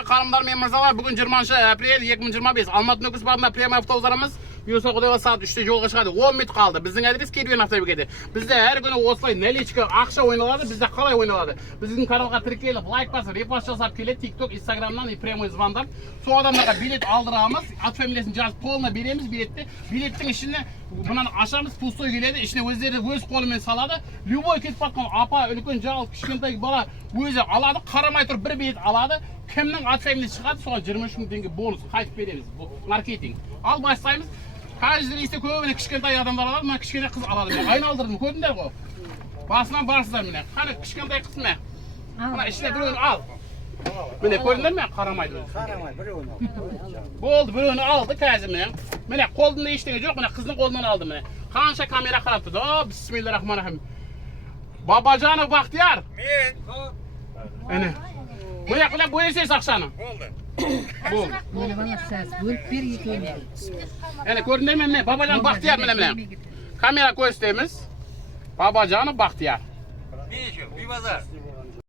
Құрметті қанымдар мен мырзалар, бүгін 20 апрель 2025 Алматы Нүкіс бағытында премия автобустарымыз бұйырса құдайға сағат 3-те жолға шығады. 10 минут қалды. Біздің адрес Керуен автобекеті. Бізде әр күні осылай наличка ақша ойналады. Бізде қалай ойналады? Біздің каналға тіркеліп, лайк басып, репост жасап келеді. TikTok, Instagram'нан и прямой звондап. Сол адамдарға билет алдырамыз. Ат фамилиясын жазып қолына береміз билетті. Билеттің ішіне мынаны ашамыз, пустой келеді. Ішіне өздері өз қолымен салады. Любой кетіп жатқан апа, үлкен жал, кішкентай бала өзі алады, қарамай тұрып бір билет алады. Кімнің ат фамилиясы шығады, соған 23 мың теңге бонус қайтып береміз. Бұл маркетинг. Ал бастаймыз. Каждый рейсте көбіне кішкентай адамдар алады, мына кішкентай қыз алады. Айналдырдым, көрдіңдер ғой. Басынан барсыздар міне. Қане кішкентай қыз міне. Мына ішіне біреуін ал. Міне көрдіңдер ме? Қарамайды. Қарамай, біреуін ал. Болды, біреуін алды қазір міне. Міне қолында ештеңе жоқ, міне қыздың қолынан алды міне. Қанша камера қарап тұрды. О, бисмиллахиррахманиррахим. Бабажанов Бақтияр. Міне. Міне қылап бөлесіз ақшаны. Болды. Болды. Бөліп аласыз, бөліп бер екеуіне. Әне көрдіңдер ме міне? Бабажан Бақтияр міне. Камера көрсетеміз. Бабажанов Бақтияр. Нечего, бейбазар.